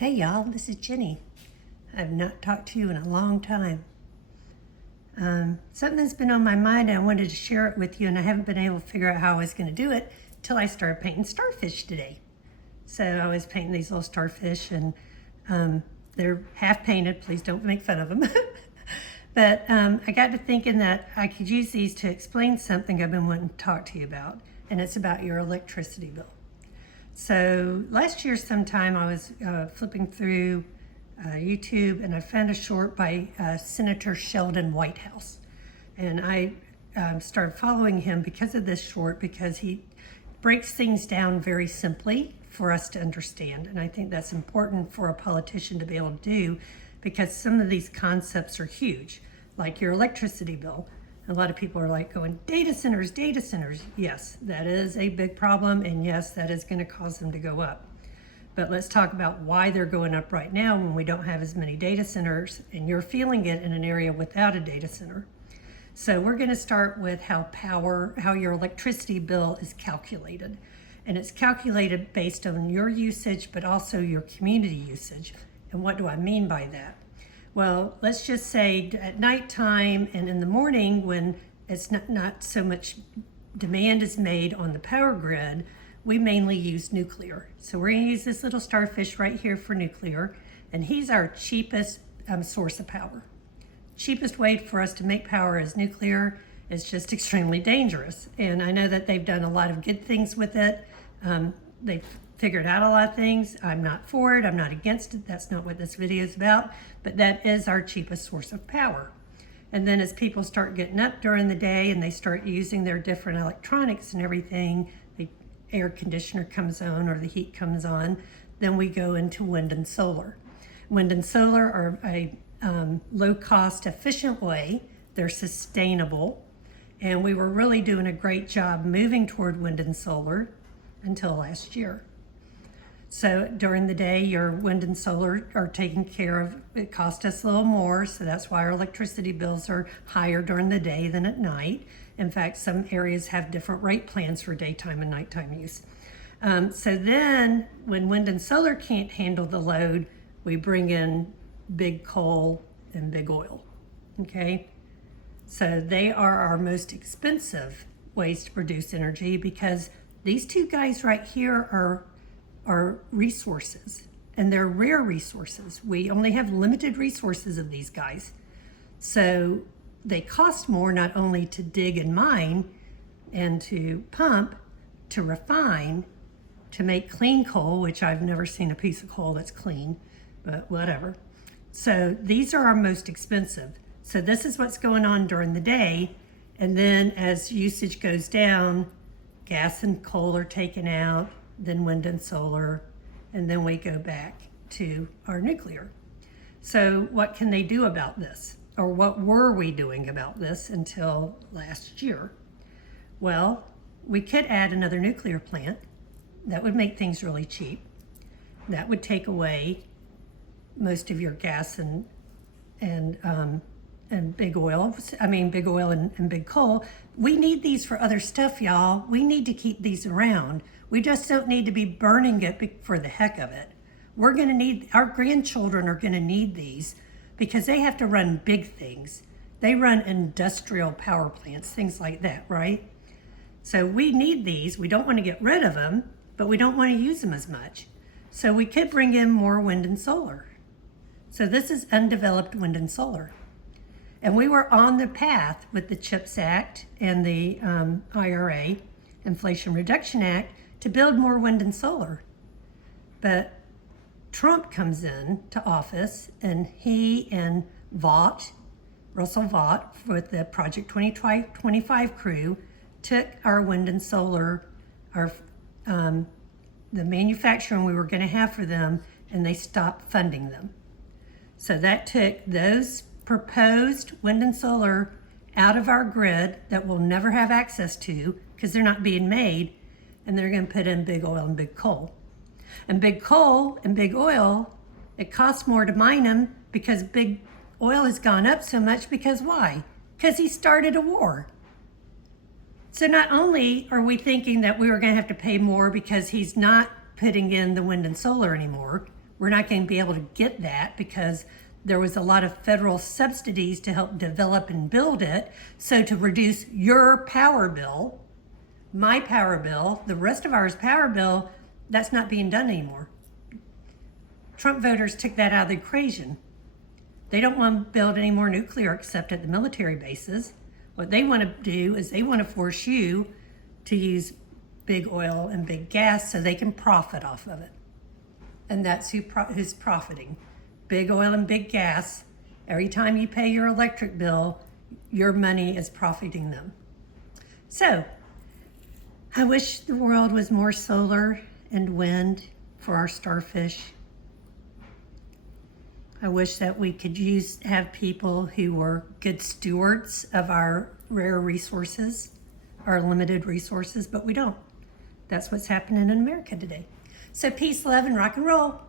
Hey y'all, this is Jenny. I've not talked to you in a long time. Something's been on my mind and I wanted to share it with you, and I haven't been able to figure out how I was going to do it till I started painting starfish today. So I was painting these little starfish, and they're half painted. Please don't make fun of them. But I got to thinking that I could use these to explain something I've been wanting to talk to you about, and it's about your electricity bill. So last year sometime I was flipping through YouTube, and I found a short by Senator Sheldon Whitehouse. And I started following him because of this short, because he breaks things down very simply for us to understand. And I think that's important for a politician to be able to do, because some of these concepts are huge, like your electricity bill. A lot of people are like going, data centers, data centers. Yes, that is a big problem, and yes, that is going to cause them to go up. But let's talk about why they're going up right now when we don't have as many data centers, and you're feeling it in an area without a data center. So we're going to start with how your electricity bill is calculated. And it's calculated based on your usage, but also your community usage. And what do I mean by that? Well, let's just say at nighttime and in the morning, when it's not so much demand is made on the power grid, we mainly use nuclear. So we're going to use this little starfish right here for nuclear, and he's our cheapest source of power. Cheapest way for us to make power is nuclear. It's just extremely dangerous. And I know that they've done a lot of good things with it. They've figured out a lot of things. I'm not for it, I'm not against it. That's not what this video is about, but that is our cheapest source of power. And then as people start getting up during the day and they start using their different electronics and everything, the air conditioner comes on or the heat comes on, then we go into wind and solar. Wind and solar are a low cost, efficient way. They're sustainable. And we were really doing a great job moving toward wind and solar until last year. So during the day, your wind and solar are taken care of. It costs us a little more, so that's why our electricity bills are higher during the day than at night. In fact, some areas have different rate plans for daytime and nighttime use. So then, when wind and solar can't handle the load, we bring in big coal and big oil, okay? So they are our most expensive ways to produce energy, because these two guys right here are resources, and they're rare resources. We only have limited resources of these guys. So they cost more, not only to dig and mine and to pump, to refine, to make clean coal, which I've never seen a piece of coal that's clean, but whatever. So these are our most expensive. So this is what's going on during the day. And then as usage goes down, gas and coal are taken out, then wind and solar, and then we go back to our nuclear. So what can they do about this? Or what were we doing about this until last year? Well, we could add another nuclear plant. That would make things really cheap. That would take away most of your gas and big oil. Big oil and big coal. We need these for other stuff, y'all. We need to keep these around. We just don't need to be burning it for the heck of it. We're gonna need, our grandchildren are gonna need these, because they have to run big things. They run industrial power plants, things like that, right? So we need these. We don't want to get rid of them, but we don't want to use them as much. So we could bring in more wind and solar. So this is undeveloped wind and solar. And we were on the path with the CHIPS Act and the IRA, Inflation Reduction Act, to build more wind and solar. But Trump comes in to office, and he and Russell Vought, with the Project 2025 crew, took our wind and solar, the manufacturing we were going to have for them, and they stopped funding them. So that took those proposed wind and solar out of our grid that we'll never have access to, because they're not being made, and they're going to put in big oil and big coal. And big coal and big oil, it costs more to mine them, because big oil has gone up so much. Because why? Because he started a war. So not only are we thinking that we were going to have to pay more because he's not putting in the wind and solar anymore, We're not going to be able to get that because there was a lot of federal subsidies to help develop and build it. So to reduce your power bill, my power bill, the rest of ours power bill, that's not being done anymore. Trump voters took that out of the equation. They don't want to build any more nuclear except at the military bases. What they want to do is they want to force you to use big oil and big gas so they can profit off of it. And that's who's profiting. Big oil and big gas. Every time you pay your electric bill, your money is profiting them. So, I wish the world was more solar and wind for our starfish. I wish that we could have people who were good stewards of our rare resources, our limited resources, but we don't. That's what's happening in America today. So peace, love, and rock and roll.